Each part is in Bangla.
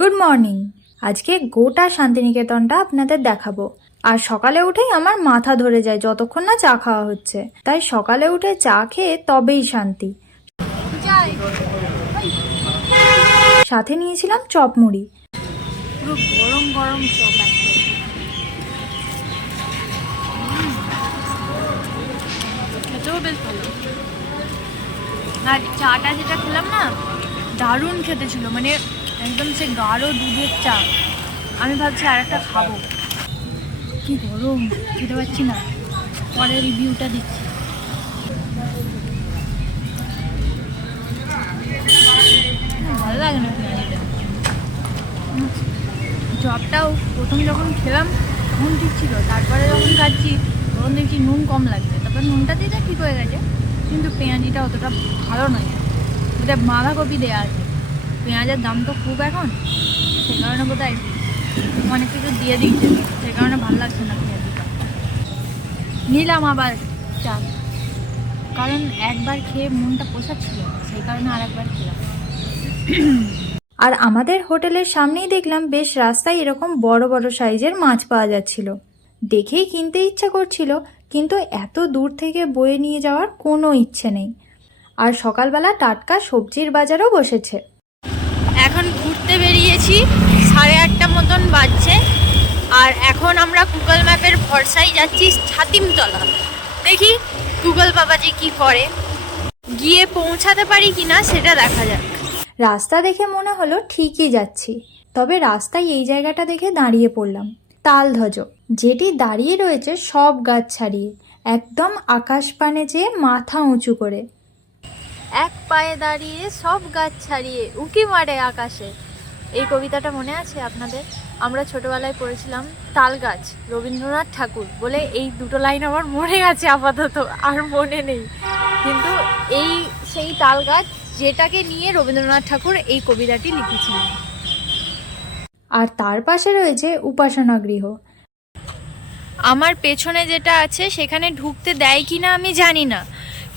Good morning. আজকে গোটা শান্তিনিকেতনটা আপনাদের দেখাবো। আর সকালে উঠেই আমার মাথা ধরে যায় যতক্ষণ না চা খাওয়া হচ্ছে, তাই সকালে উঠে চা খেয়ে তবেই শান্তি। সাথে নিয়েছিলাম চপ মুড়ি। পুরো গরম গরম চপ খেতেও বেশ ভালো। আর চাটা যেটা খেলাম না, দারুণ খেতে ছিল, মানে একদম সে গাঢ় দুধের চা। আমি ভাবছি আর একটা খাবো, কি গরম, খেতে পারছি না। পরে রিভিউটা দিচ্ছি। ভালো লাগে না পেঁয়াজিটা। চপটাও প্রথম যখন খেলাম তখন ঠিক ছিল, তারপরে যখন খাচ্ছি তখন দেখছি নুন কম লাগছে। তারপর নুনটা দিতে ঠিক হয়ে গেছে, কিন্তু পেঁয়াজিটা অতটা ভালো নয়। ওটা বাঁধাকপি দেওয়া আছে, পেঁয়াজের দাম তো খুব এখন, সেই কারণে বোধহয় অনেক কিছু দিয়ে দিচ্ছে, সেই কারণে ভালো লাগছে না পেঁয়াজিটা। নিলাম আবার চা, কারণ একবার খেয়ে মনটা পোষাচ্ছিল, সেই কারণে আর একবার খেলাম। আর আমাদের হোটেলের সামনেই দেখলাম বেশ রাস্তায় এরকম বড় বড় সাইজের মাছ পাওয়া যাচ্ছিল। দেখেই কিনতে ইচ্ছা করছিল, কিন্তু এত দূর থেকে বয়ে নিয়ে যাওয়ার কোনো ইচ্ছে নেই। আর সকালবেলা টাটকা সবজির বাজারও বসেছে। এখন ঘুরতে বেরিয়েছি, 8:30 মতন বাজছে। আর এখন আমরা গুগল ম্যাপের ভরসায় যাচ্ছি ছাতিমতলা। দেখি গুগল বাবাজি কি করে, গিয়ে পৌঁছাতে পারি কিনা সেটা দেখা যাক। রাস্তা দেখে মনে হলো ঠিকই যাচ্ছি, তবে রাস্তায় এই জায়গাটা দেখে দাঁড়িয়ে পড়লাম। তালধ্বজ, যেটি দাঁড়িয়ে রয়েছে সব গাছ ছাড়িয়ে, একদম আকাশ পানে চেয়ে মাথা উঁচু করে। এক পায়ে দাঁড়িয়ে সব গাছ ছাড়িয়ে উঁকি মারে আকাশে। এই কবিতাটা মনে আছে আপনাদের? আমরা ছোটবেলায় পড়েছিলাম তাল গাছ, রবীন্দ্রনাথ ঠাকুর বলে। এই দুটো লাইন আমার মনে আছে, আপাতত আর মনে নেই। কিন্তু এই সেই তাল গাছ যেটাকে নিয়ে রবীন্দ্রনাথ ঠাকুর এই কবিতাটি লিখেছিলেন। আর তার পাশে রয়েছে উপাসনা গৃহ। আমার পেছনে যেটা আছে সেখানে ঢুকতে দেয় কিনা আমি জানি না,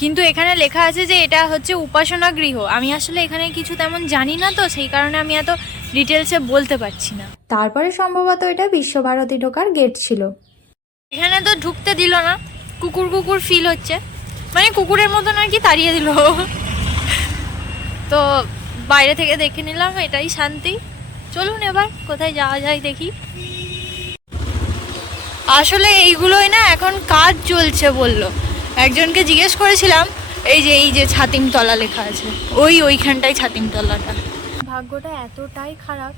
কিন্তু এখানে লেখা আছে যে এটা হচ্ছে উপাসনা গৃহ। আমি আসলে এখানে কিছু তেমন জানি না, তো সেই কারণে আমি এত ডিটেলসে বলতে পারছি না। তারপরে সম্ভবত এটা বিশ্বভারতী ঢোকার গেট ছিল। এখানে তো ঢুকতে দিল না, কুকুর কুকুর ফিল হচ্ছে, মানে কুকুরের মতন আর কি, তাড়িয়ে দিল। তো বাইরে থেকে দেখে নিলাম, এটাই শান্তি। চলুন এবার কোথায় যাওয়া যায় দেখি। আসলে এইগুলোই না এখন কাজ চলছে বললো, একজনকে জিজ্ঞেস করেছিলাম। এই যে ছাতিমতলা লেখা আছে, ওইখানটাই ছাতিমতলাটা। ভাগ্যটা এতটাই খারাপ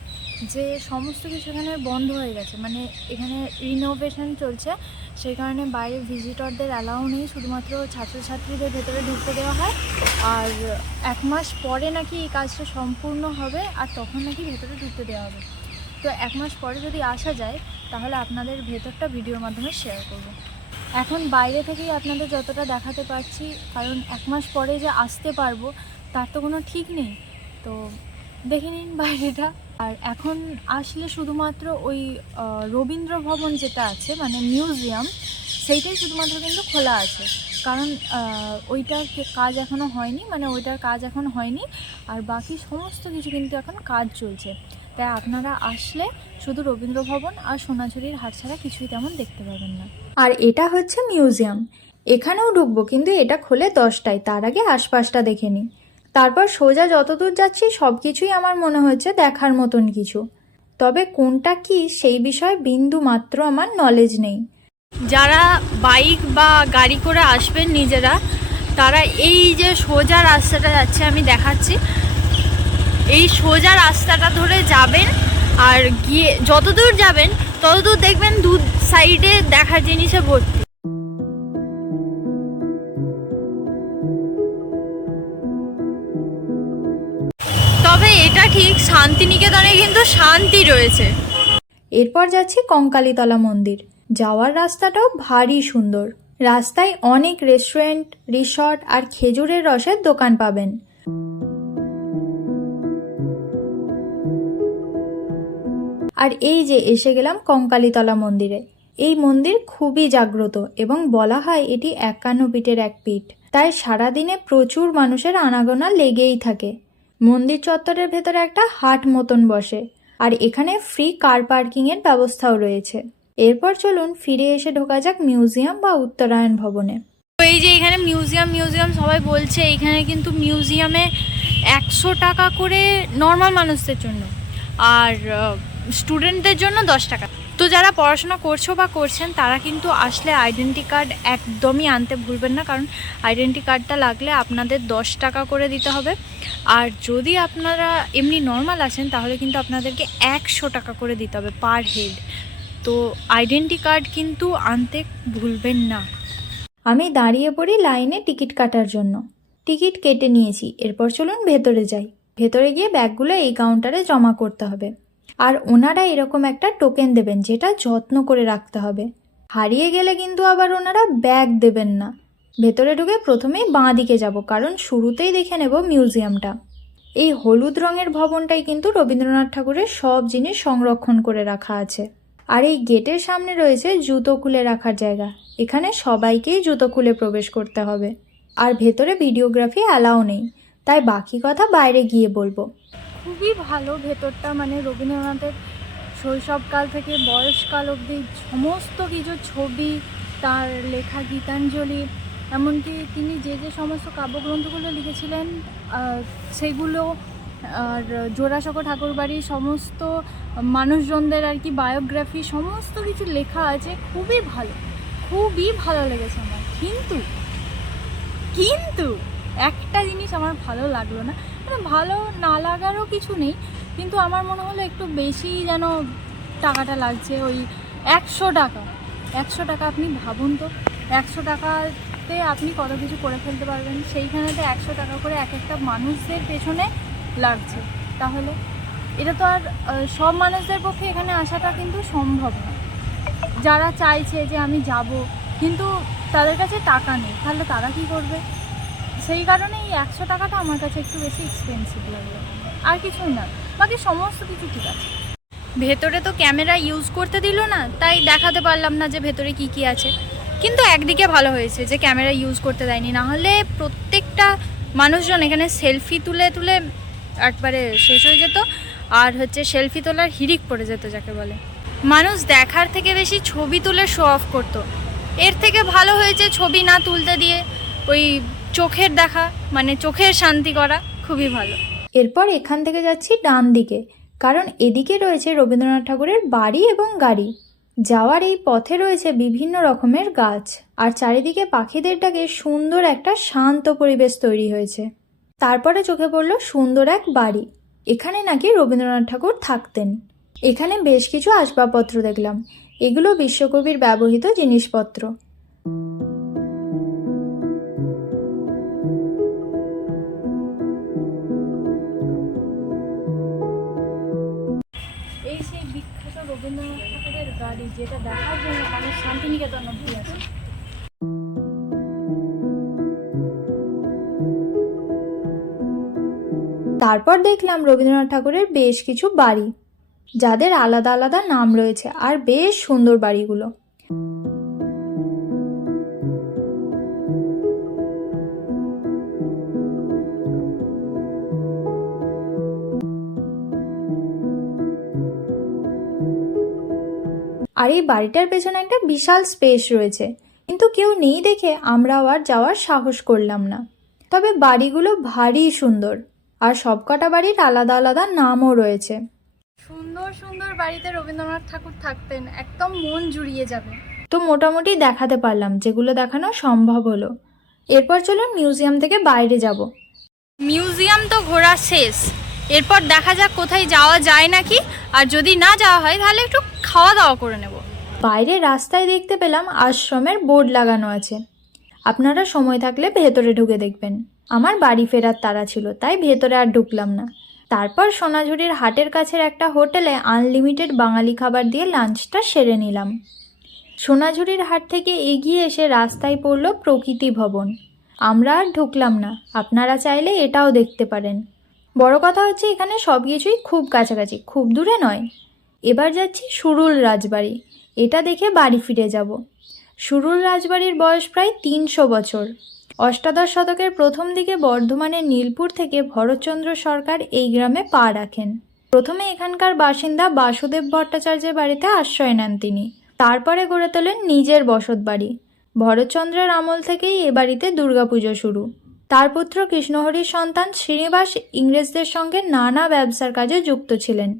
যে সমস্ত কিছু এখানে বন্ধ হয়ে গেছে, মানে এখানে রিনোভেশন চলছে, সেই কারণে বাইরে ভিজিটরদের অ্যালাউ নেই, শুধুমাত্র ছাত্রছাত্রীদের ভেতরে ঢুকতে দেওয়া হয়। আর 1 মাস পরে নাকি এই কাজটা সম্পূর্ণ হবে, আর তখন নাকি ভেতরে ঢুকতে দেওয়া হবে। তো 1 মাস পরে যদি আসা যায় তাহলে আপনাদের ভেতরটা ভিডিওর মাধ্যমে শেয়ার করব। এখন বাইরে থেকেই আপনাদের যতটা দেখাতে পারছি, কারণ 1 মাস পরে যে আসতে পারবো তার তো কোনো ঠিক নেই। তো দেখে নিন বাইরেটা। আর এখন আসলে শুধুমাত্র ওই রবীন্দ্র ভবন যেটা আছে, মানে মিউজিয়াম, সেইটাই শুধুমাত্র কিন্তু খোলা আছে, কারণ ওইটার কাজ এখনও হয়নি, মানে ওইটার কাজ এখন হয়নি। আর বাকি সমস্ত কিছু কিন্তু এখন কাজ চলছে, তাই আপনারা আসলে শুধু রবীন্দ্র ভবন আর সোনাঝুরির হাট ছাড়া কিছুই তেমন দেখতে পাবেন না। আর এটা হচ্ছে মিউজিয়াম, এখানেও ঢুকবো, কিন্তু এটা খোলে 10টায়, তার আগে আশপাশটা দেখে নিই। তারপর সোজা যতদূর যাচ্ছি সব কিছুই আমার মনে হচ্ছে দেখার মতন কিছু, তবে কোনটা কি সেই বিষয়ে বিন্দু মাত্র আমার নলেজ নেই। যারা বাইক বা গাড়ি করে আসবেন নিজেরা, তারা এই যে সোজা রাস্তাটা যাচ্ছে আমি দেখাচ্ছি, এই সোজা রাস্তাটা ধরে যাবেন। আর গিয়ে যতদূর যাবেন ততদূর দেখবেন দু সাইডে দেখার জিনিসে ভর্তি। তবে এটা ঠিক, শান্তিনিকেতনে কিন্তু শান্তি রয়েছে। এরপর যাচ্ছি কঙ্কালীতলা মন্দির। যাওয়ার রাস্তাটাও ভারী সুন্দর। রাস্তায় অনেক রেস্টুরেন্ট, রিসর্ট আর খেজুরের রসের দোকান পাবেন। আর এই যে এসে গেলাম কঙ্কালীতলা মন্দিরে। এই মন্দির খুবই জাগ্রত এবং বলা হয় এটি 51 পীঠের এক পীঠ, তাই সারাদিনে প্রচুর মানুষের আনাগোনা লেগেই থাকে। মন্দির চত্বরের ভেতরে একটা হাট মতন বসে, আর এখানে ফ্রি কার পার্কিংয়ের ব্যবস্থাও রয়েছে। এরপর চলুন ফিরে এসে ঢোকা যাক মিউজিয়াম বা উত্তরায়ণ ভবনে। তো এই যে এখানে মিউজিয়াম সবাই বলছে, এখানে কিন্তু মিউজিয়ামে 100 টাকা করে নর্মাল মানুষদের জন্য, আর স্টুডেন্টদের জন্য 10 টাকা। তো যারা পড়াশোনা করছো বা করছেন তারা কিন্তু আসলে আইডেন্টি কার্ড একদমই আনতে ভুলবেন না, কারণ আইডেন্টি কার্ডটা লাগলে আপনাদের 10 টাকা করে দিতে হবে। আর যদি আপনারা এমনি নর্মাল আছেন তাহলে কিন্তু আপনাদেরকে 100 টাকা করে দিতে হবে পার হেড। তো আইডেন্টি কার্ড কিন্তু আনতে ভুলবেন না। আমি দাঁড়িয়ে পড়ি লাইনে টিকিট কাটার জন্য। টিকিট কেটে নিয়েছি, এরপর চলুন ভেতরে যাই। ভেতরে গিয়ে ব্যাগগুলো এই কাউন্টারে জমা করতে হবে, আর ওনারা এরকম একটা টোকেন দেবেন যেটা যত্ন করে রাখতে হবে। হারিয়ে গেলে কিন্তু আবার ওনারা ব্যাগ দেবেন না। ভেতরে ঢুকে প্রথমেই বাঁ দিকে যাব, কারণ শুরুতেই দেখে নেব মিউজিয়ামটা। এই হলুদ রঙের ভবনটাই কিন্তু রবীন্দ্রনাথ ঠাকুরের সব জিনিস সংরক্ষণ করে রাখা আছে। আর এই গেটের সামনে রয়েছে জুতো খুলে রাখার জায়গা। এখানে সবাইকেই জুতো খুলে প্রবেশ করতে হবে, আর ভেতরে ভিডিওগ্রাফি অ্যালাউ নেই, তাই বাকি কথা বাইরে গিয়ে বলবো। খুবই ভালো ভেতরটা, মানে রবীন্দ্রনাথের শৈশবকাল থেকে বয়সকাল অবধি সমস্ত কিছু ছবি, তার লেখা গীতাঞ্জলি, এমনকি তিনি যে যে সমস্ত কাব্যগ্রন্থগুলো লিখেছিলেন সেগুলো, আর জোড়াসাঁকো ঠাকুরবাড়ির সমস্ত মানুষজনদের আর কি বায়োগ্রাফি, সমস্ত কিছু লেখা আছে। খুবই ভালো লেগেছে আমার। কিন্তু একটা জিনিস আমার ভালো লাগলো না, মানে ভালো না লাগারও কিছু নেই, কিন্তু আমার মনে হলো একটু বেশি যেন টাকাটা লাগছে। ওই 100 টাকা আপনি ভাবুন তো, 100 টাকাতে আপনি কত কিছু করে ফেলতে পারবেন, সেইখানেতে 100 টাকা করে এক একটা মানুষদের পেছনে লাগছে। তাহলে এটা তো আর সব মানুষদের পক্ষে এখানে আসাটা কিন্তু সম্ভব না। যারা চাইছে যে আমি যাব, কিন্তু তাদের কাছে টাকা নেই, তাহলে তারা কি করবে? সেই কারণে এই 100 টাকাটা আমার কাছে একটু বেশি এক্সপেন্সিভ লাগলো, আর কিছু না। বাকি সমস্ত কিছু ঠিক আছে। ভেতরে তো ক্যামেরা ইউজ করতে দিল না, তাই দেখাতে পারলাম না যে ভেতরে কি কি আছে। কিন্তু একদিকে ভালো হয়েছে যে ক্যামেরা ইউজ করতে দেয়নি, না হলে প্রত্যেকটা মানুষজন এখানে সেলফি তুলে একবারে শেষ হয়ে যেত। আর সেলফি তোলার হিড়িক পড়ে যেত যাকে বলে। মানুষ দেখার থেকে বেশি ছবি তুলে শো অফ করতো। এর থেকে ভালো হয়েছে ছবি না তুলতে দিয়ে ওই চোখের দেখা, মানে চোখের শান্তি করা, খুবই ভালো। এরপর এখান থেকে যাচ্ছি ডান দিকে, কারণ এদিকে রয়েছে রবীন্দ্রনাথ ঠাকুরের বাড়ি এবং গাড়ি। যাওয়ার এই পথে রয়েছে বিভিন্ন রকমের গাছ, আর চারিদিকে পাখিদের ডাকে সুন্দর একটা শান্ত পরিবেশ তৈরি হয়েছে। তারপরে চোখে পড়ল সুন্দর এক বাড়ি। এখানে নাকি রবীন্দ্রনাথ ঠাকুর থাকতেন। এখানে বেশ কিছু আসবাবপত্র দেখলাম, এগুলো বিশ্বকবির ব্যবহৃত জিনিসপত্র। এই সেই বিখ্যাত রবীন্দ্রনাথ ঠাকুরের গাড়ি, যেটা দেখার জন্য মানুষ শান্তিনিকেতন অবধি আছে। তারপর দেখলাম রবীন্দ্রনাথ ঠাকুরের বেশ কিছু বাড়ি, যাদের আলাদা আলাদা নাম রয়েছে, আর বেশ সুন্দর বাড়িগুলো। আর এই বাড়িটার পেছনে একটা বিশাল স্পেস রয়েছে, কিন্তু কেউ নেই দেখে আমরাও আর যাওয়ার সাহস করলাম না। তবে বাড়িগুলো ভারী সুন্দর, আর সবকটা বাড়ির আলাদা আলাদা নামও রয়েছে। সুন্দর সুন্দর বাড়িতে রবীন্দ্রনাথ ঠাকুর থাকতেন, একদম মন জুড়িয়ে যাবে। তো মোটামুটি দেখাতে পারলাম, যেগুলো দেখানো সম্ভব হলো। এরপর চলুন মিউজিয়াম থেকে বাইরে যাব। মিউজিয়াম তো ঘোরা শেষ, এরপর দেখা যাক কোথায় যাওয়া যায় নাকি, আর যদি না যাওয়া হয় তাহলে একটু খাওয়া দাওয়া করে নেব। বাইরে রাস্তায় দেখতে পেলাম আশ্রমের বোর্ড লাগানো আছে। আপনারা সময় থাকলে ভেতরে ঢুকে দেখবেন। আমার বাড়ি ফেরার তাড়া ছিল, তাই ভেতরে আর ঢুকলাম না। তারপর সোনাঝুরির হাটের কাছের একটা হোটেলে আনলিমিটেড বাঙালি খাবার দিয়ে লাঞ্চটা সেরে নিলাম। সোনাঝুরির হাট থেকে এগিয়ে এসে রাস্তায় পড়ল প্রকৃতি ভবন। আমরা আর ঢুকলাম না, আপনারা চাইলে এটাও দেখতে পারেন। বড় কথা হচ্ছে এখানে সব কিছুই খুব কাছাকাছি, খুব দূরে নয়। এবার যাচ্ছি সুরুল রাজবাড়ি, এটা দেখে বাড়ি ফিরে যাব। সুরুল রাজবাড়ির বয়স প্রায় 300 বছর। অষ্টাদশ শতকের প্রথম দিকে বর্ধমানের নীলপুর থেকে ভরতচন্দ্র সরকার এই গ্রামে পা রাখেন। প্রথমে এখানকার বাসিন্দা বাসুদেব ভট্টাচার্যের বাড়িতে আশ্রয় নেন তিনি। তারপরে গড়ে তোলেন নিজের বসতবাড়ি। ভরতচন্দ্রের আমল থেকেই এ বাড়িতে দুর্গাপুজো শুরু। তার পুত্র কৃষ্ণহরির সন্তান শ্রীনিবাস ইংরেজদের সঙ্গে নানা ব্যবসার কাজে যুক্ত ছিলেন।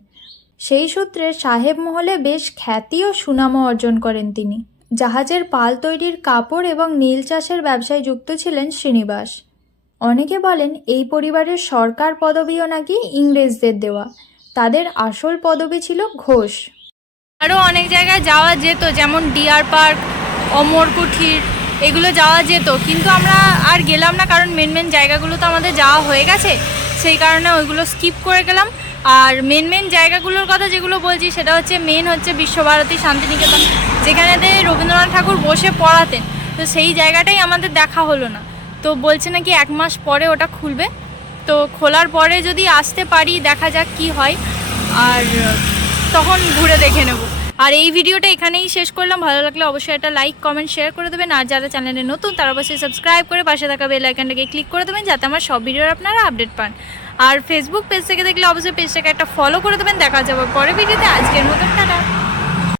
সেই সূত্রে সাহেব মহলে বেশ খ্যাতি ও সুনামও অর্জন করেন তিনি। জাহাজের পাল তৈরির কাপড় এবং নীল চাষের ব্যবসায় যুক্ত ছিলেন শ্রীনিবাস। অনেকে বলেন এই পরিবারের সরকার পদবিও নাকি ইংরেজদের দেওয়া। তাদের আসল পদবি ছিল ঘোষ। আরও অনেক জায়গায় যাওয়া যেত, যেমন ডিয়ার পার্ক, অমর কুঠির, এগুলো যাওয়া যেত, কিন্তু আমরা আর গেলাম না, কারণ মেন জায়গাগুলো তো আমাদের যাওয়া হয়ে গেছে, সেই কারণে ওইগুলো স্কিপ করে গেলাম। আর মেন জায়গাগুলোর কথা যেগুলো বলছি সেটা হচ্ছে হচ্ছে বিশ্বভারতী শান্তিনিকেতন, যেখানেতে রবীন্দ্রনাথ ঠাকুর বসে পড়াতেন। তো সেই জায়গাটাই আমাদের দেখা হলো না। তো বলছে নাকি 1 মাস পরে ওটা খুলবে, তো খোলার পরে যদি আসতে পারি দেখা যাক কি হয়, আর তখন ঘুরে দেখে নেব। আর এই ভিডিওটা এখানেই শেষ করলাম। ভালো লাগলে অবশ্যই একটা লাইক, কমেন্ট, শেয়ার করে দেবেন। আর যারা চ্যানেলে নতুন তারা অবশ্যই সাবস্ক্রাইব করে পাশে থাকা বেল আইকনটাকে ক্লিক করে দেবেন, যাতে আমার সব ভিডিওর আপনারা আপডেট পান। আর ফেসবুক পেজ থেকে দেখলে অবশ্যই পেজটাকে একটা ফলো করে দেবেন। দেখা যাবে পরের ভিডিওতে। আজকের মতন টাটা।